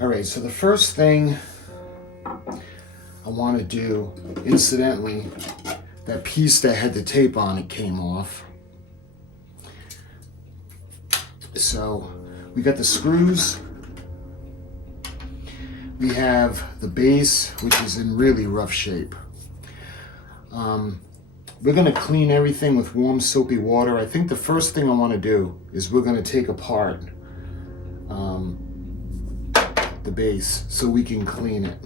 All right, so the first thing I want to do, incidentally, that piece that had the tape on it came off. So we got the screws. We have the base, which is in really rough shape. We're going to clean everything with warm soapy water. I think the first thing I want to do is we're going to take apart the base so we can clean it.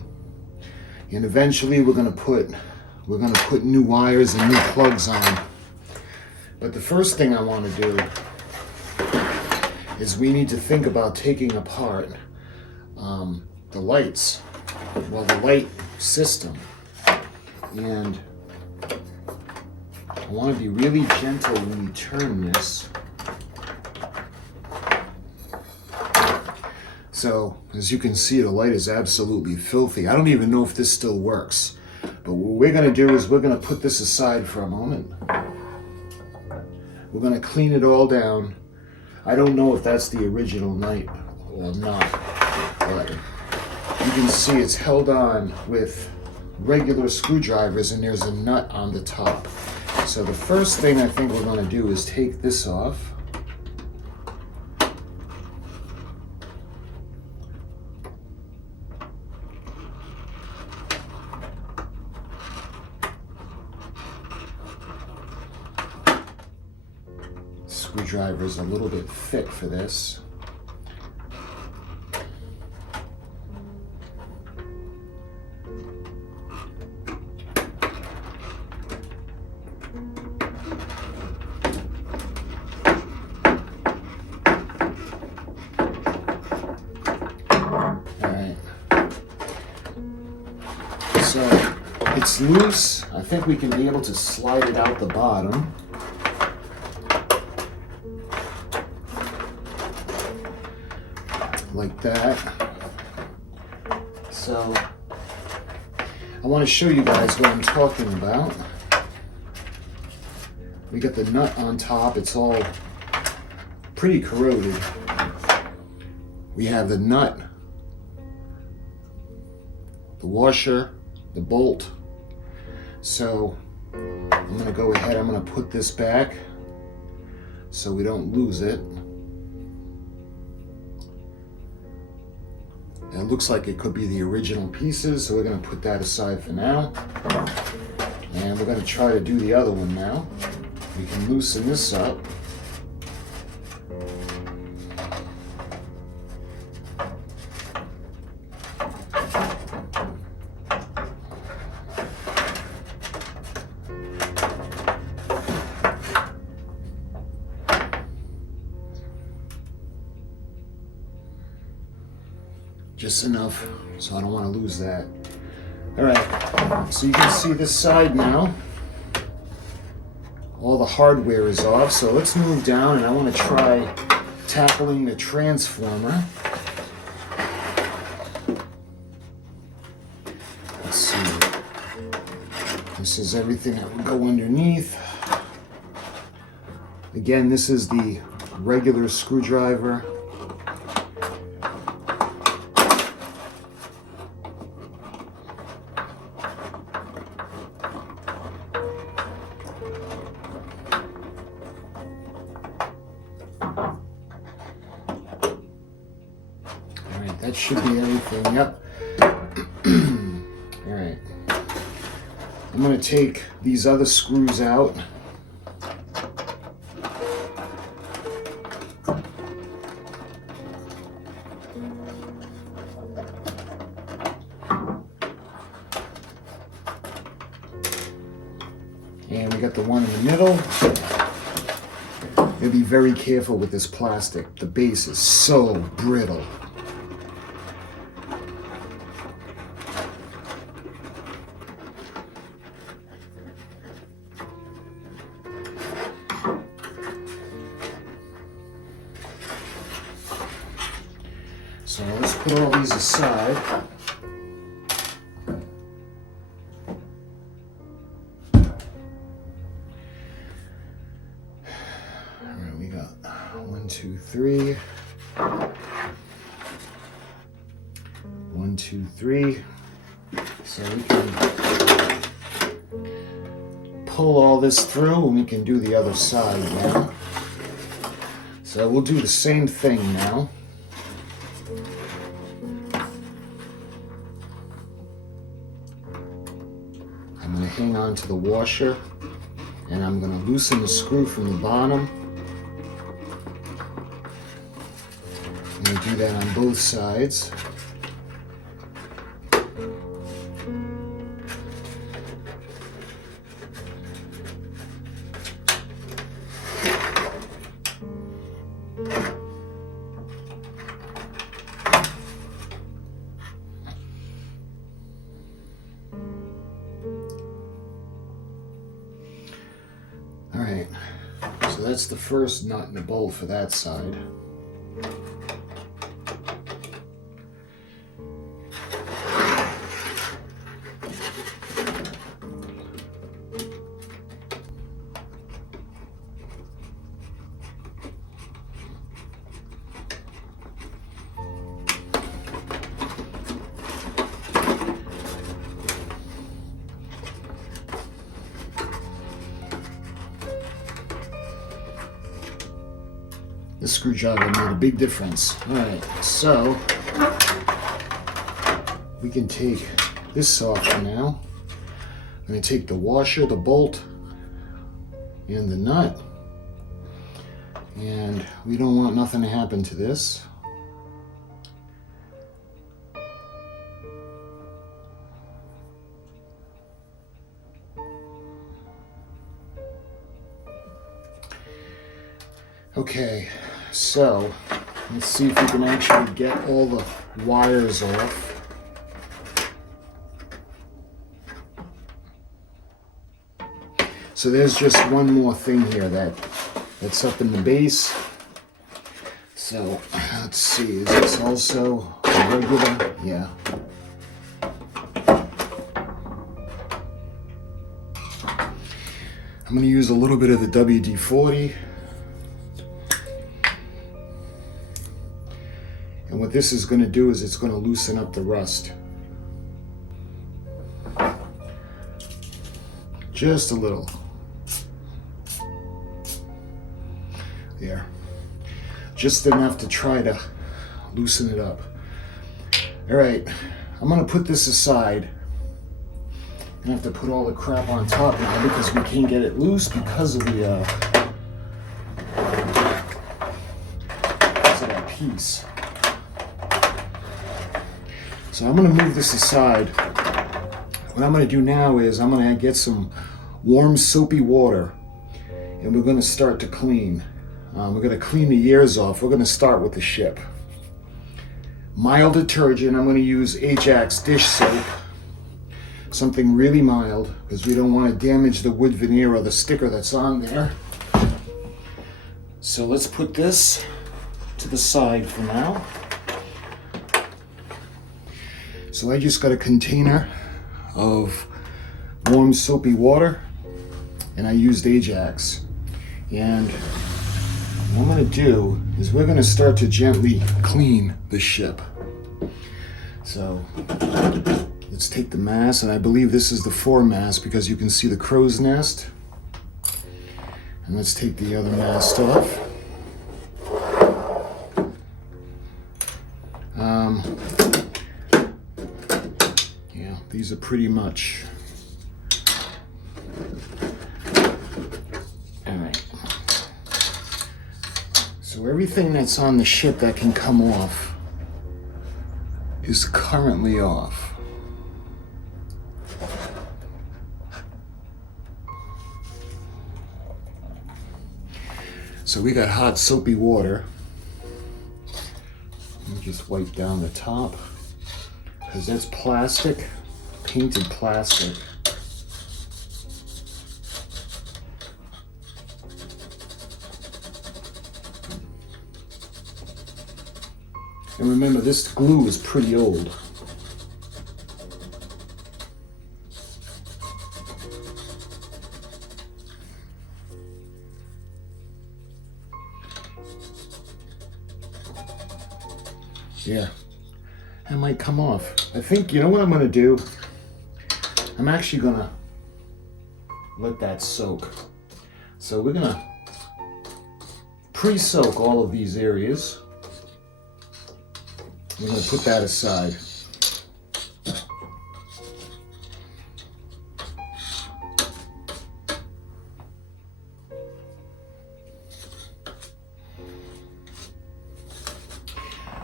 And eventually we're going to put new wires and new plugs on. But the first thing I want to do is we need to think about taking apart the lights, well, the light system. And I want to be really gentle when we turn this. So, as you can see, the light is absolutely filthy. I don't even know if this still works. But what we're going to do is we're going to put this aside for a moment. We're going to clean it all down. I don't know if that's the original light or not, but you can see it's held on with regular screwdrivers and there's a nut on the top. So the first thing I think we're going to do is take this off. Screwdriver is a little bit thick for this. So it's loose. I think we can be able to slide it out the bottom. Like that. So I want to show you guys what I'm talking about. We got the nut on top. It's all pretty corroded. We have the nut, the washer, the bolt. So I'm going to go ahead, I'm going to put this back so we don't lose it. It looks like it could be the original pieces, so we're going to put that aside for now. And we're going to try to do the other one now. We can loosen this up. Just enough, so I don't want to lose that. All right, so you can see this side now. All the hardware is off, so let's move down and I want to try tackling the transformer. Let's see. This is everything that would go underneath. Again, this is the regular screwdriver. That should be everything, yep. All right. I'm going to take these other screws out. And we got the one in the middle. You'll be very careful with this plastic. The base is so brittle. So let's put all these aside. All right, we got 1, 2, 3. 1, 2, 3. So we can pull all this through and we can do the other side now. So we'll do the same thing now. I'm going to hang on to the washer and I'm going to loosen the screw from the bottom. I'm going to do that on both sides. Alright, so that's the first nut in the bolt for that side. This screwdriver made a big difference. Alright, so we can take this off for now. I'm going to take the washer, the bolt, and the nut. And we don't want nothing to happen to this. Okay, so let's see if we can actually get all the wires off. So there's just one more thing here that's up in the base. So let's see, is this also a regular? Yeah. I'm going to use a little bit of the WD-40. And what this is going to do is it's going to loosen up the rust. Just a little. There. Just enough to try to loosen it up. All right, I'm going to put this aside. I have to put all the crap on top now because we can't get it loose because of that piece. So I'm going to move this aside. What I'm going to do now is I'm going to get some warm soapy water and we're going to start to clean. We're going to clean the ears off. We're going to start with the ship. Mild detergent, I'm going to use Ajax dish soap. Something really mild because we don't want to damage the wood veneer or the sticker that's on there. So let's put this to the side for now. So I just got a container of warm soapy water and I used Ajax. And what I'm going to do is we're going to start to gently clean the ship. So let's take the mass, and I believe this is the foremass because you can see the crow's nest. And let's take the other mast off. Yeah, these are pretty much. All right. So everything that's on the ship that can come off is currently off. So we got hot soapy water. Let me just wipe down the top because that's plastic, painted plastic. And remember, this glue is pretty old. Yeah, That might come off. I think, you know what I'm gonna do? I'm actually gonna let that soak. So we're gonna pre-soak all of these areas. We're gonna put that aside.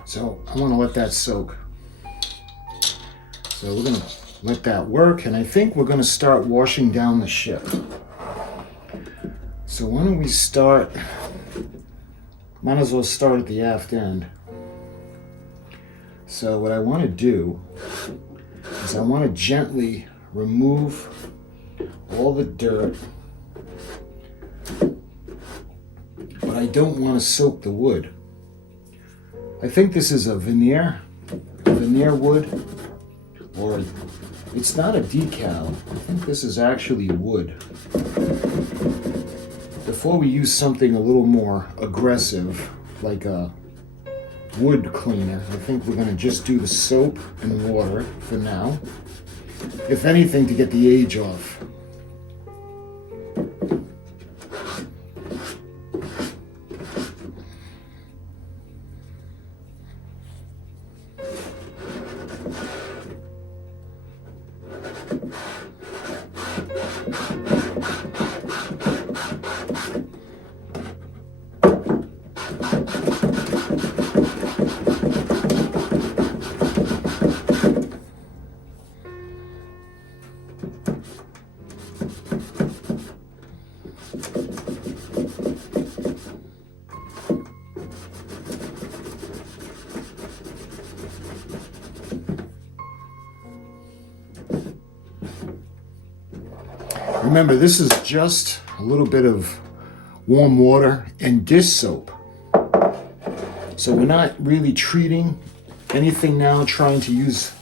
So I want to let that soak. So we're going to let that work, and I think we're going to start washing down the ship. So why don't we start, might as well start at the aft end. So what I want to do is I want to gently remove all the dirt, but I don't want to soak the wood. I think this is a veneer wood, or it's not a decal. I think this is actually wood. Before we use something a little more aggressive, like a wood cleaner, I think we're gonna just do the soap and water for now. If anything, to get the age off. Remember, this is just a little bit of warm water and dish soap. So we're not really treating anything now, trying to use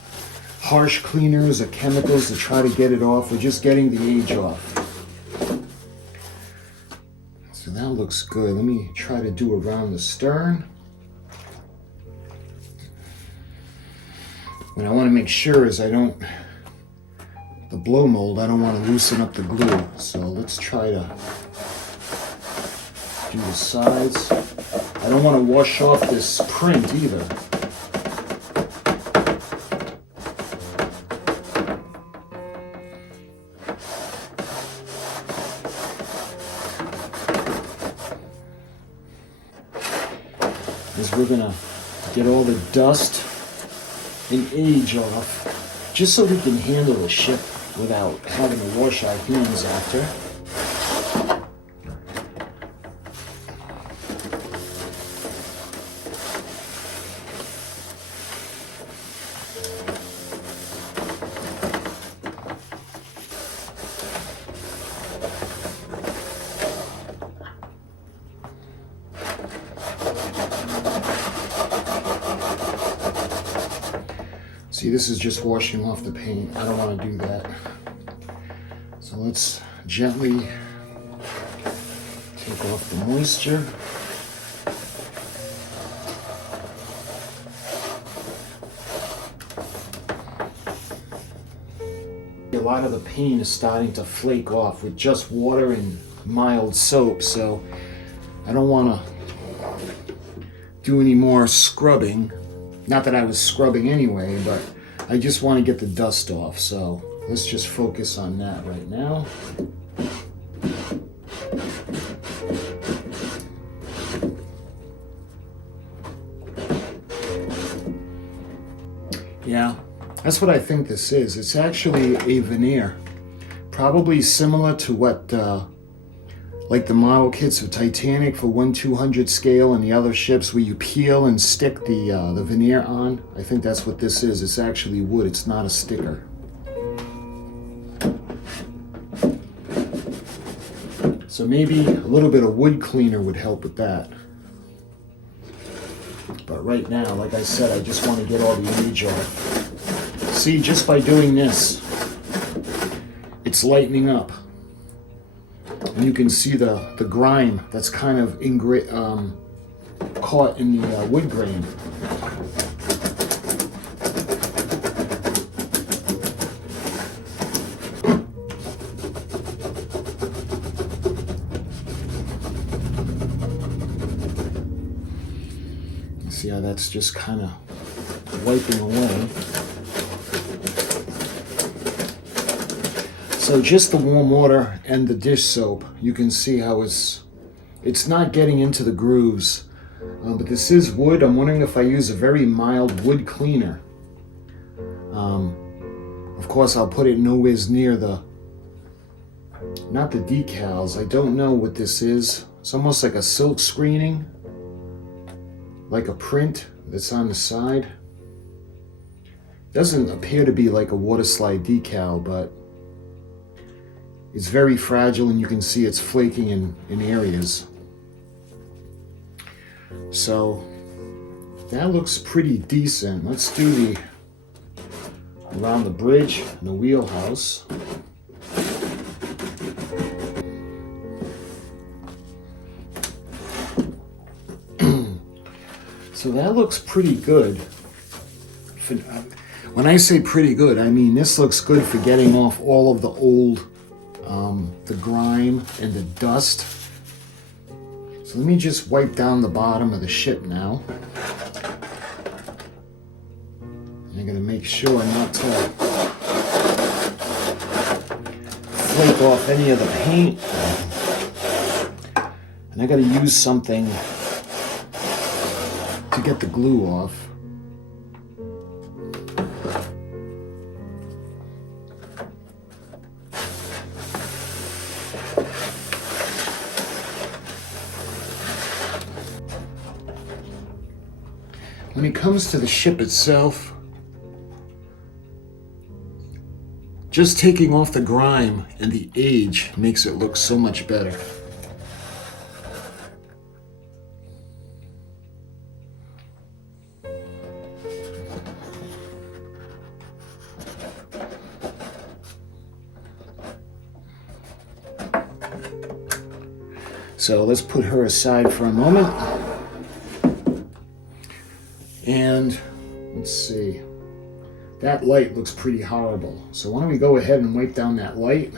harsh cleaners or chemicals to try to get it off. We're just getting the age off. So that looks good. Let me try to do around the stern. What I want to make sure is the blow mold, I don't want to loosen up the glue. So let's try to do the sides. I don't want to wash off this print either. As we're gonna get all the dust and age off, just so we can handle the ship without having to wash our hands after. See, this is just washing off the paint. I don't want to do that. So let's gently take off the moisture. A lot of the paint is starting to flake off with just water and mild soap, so I don't want to do any more scrubbing. Not that I was scrubbing anyway, but I just want to get the dust off, so let's just focus on that right now. Yeah, that's what I think this is. It's actually a veneer, probably similar to what like the model kits of Titanic for 1/200 scale and the other ships, where you peel and stick the veneer on. I think that's what this is. It's actually wood. It's not a sticker. So maybe a little bit of wood cleaner would help with that. But right now, like I said, I just want to get all the age off. See, just by doing this, it's lightening up. And you can see the grime that's kind of caught in the wood grain. See how that's just kind of wiping away. So just the warm water and the dish soap, you can see how it's not getting into the grooves. But this is wood. I'm wondering if I use a very mild wood cleaner. Of course, I'll put it nowhere near not the decals. I don't know what this is. It's almost like a silk screening, like a print that's on the side. Doesn't appear to be like a water slide decal, but it's very fragile and you can see it's flaking in areas. So that looks pretty decent. Let's do the around the bridge and the wheelhouse. So that looks pretty good. When I say pretty good, I mean this looks good for getting off all of the old, the grime and the dust. So let me just wipe down the bottom of the ship now. And I'm going to make sure not to flake off any of the paint. And I got to use something to get the glue off. When it comes to the ship itself, just taking off the grime and the age makes it look so much better. So let's put her aside for a moment. And let's see, that light looks pretty horrible. So why don't we go ahead and wipe down that light.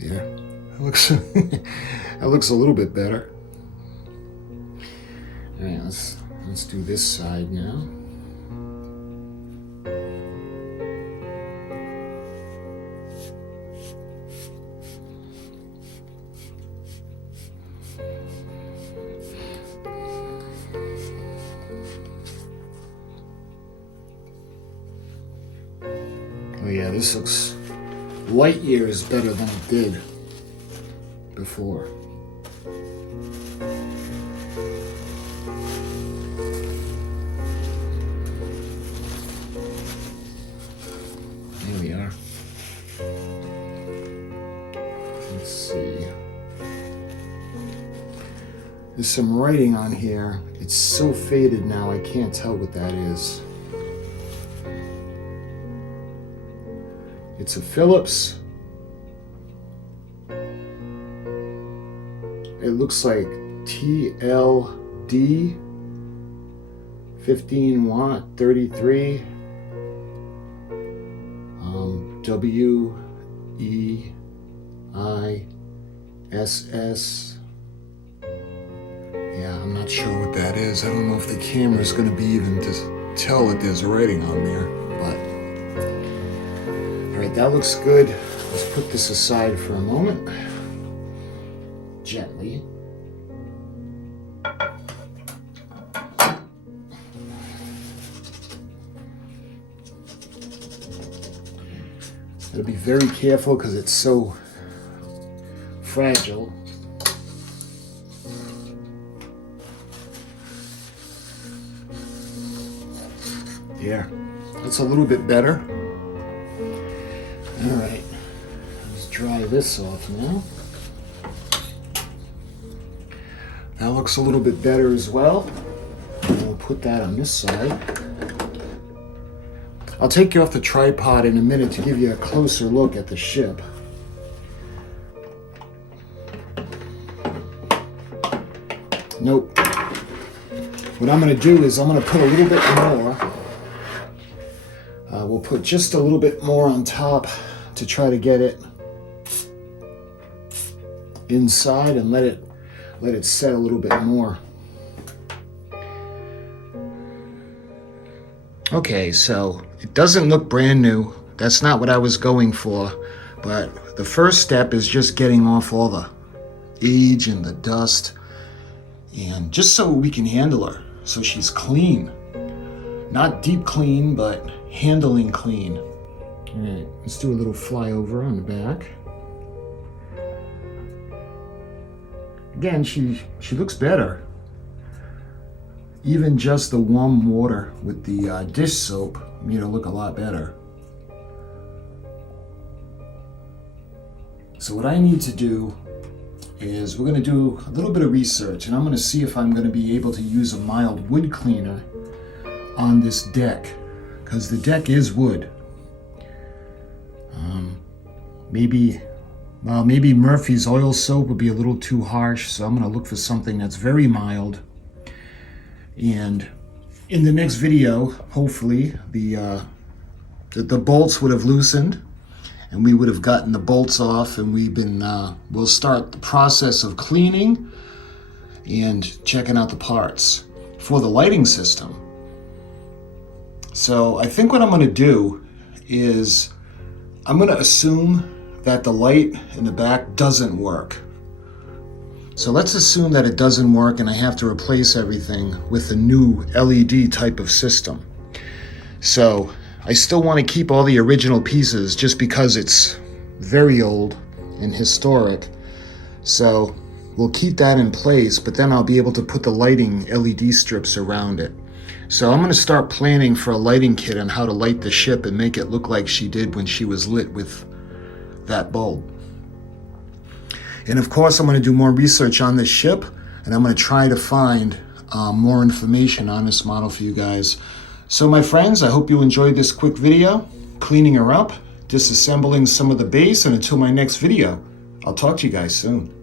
Yeah, that looks a little bit better. All right, let's do this side now. Oh yeah, this looks light years better than it did before. Here we are. Let's see. There's some writing on here. It's so faded now, I can't tell what that is. It's a Phillips. It looks like TLD 15 watt 33 WEISS. Yeah, I'm not sure what that is. I don't know if the camera's going to be even to tell that there's writing on there, but all right, that looks good. Let's put this aside for a moment. Gently. Gotta be very careful because it's so fragile. There, that's a little bit better. All right, let's dry this off now. That looks a little bit better as well. And we'll put that on this side. I'll take you off the tripod in a minute to give you a closer look at the ship. Nope. What I'm going to do is I'm going to put a little bit more. We'll put just a little bit more on top to try to get it inside and let it set a little bit more. Okay, so it doesn't look brand new. That's not what I was going for. But the first step is just getting off all the age and the dust. And just so we can handle her, so she's clean. Not deep clean, but handling clean. All right, let's do a little flyover on the back. Again, she looks better. Even just the warm water with the dish soap made her look a lot better. So what I need to do is we're going to do a little bit of research, and I'm going to see if I'm going to be able to use a mild wood cleaner on this deck, because the deck is wood. Maybe Murphy's oil soap would be a little too harsh, so I'm going to look for something that's very mild. And in the next video, hopefully, the bolts would have loosened, and we would have gotten the bolts off, and we'll start the process of cleaning and checking out the parts for the lighting system. So I think what I'm going to do is I'm going to assume that the light in the back doesn't work. So let's assume that it doesn't work and I have to replace everything with a new LED type of system. So I still want to keep all the original pieces just because it's very old and historic. So we'll keep that in place, but then I'll be able to put the lighting LED strips around it. So I'm going to start planning for a lighting kit on how to light the ship and make it look like she did when she was lit with that bulb. And of course, I'm going to do more research on this ship, and I'm going to try to find more information on this model for you guys. So my friends, I hope you enjoyed this quick video, cleaning her up, disassembling some of the base, and until my next video, I'll talk to you guys soon.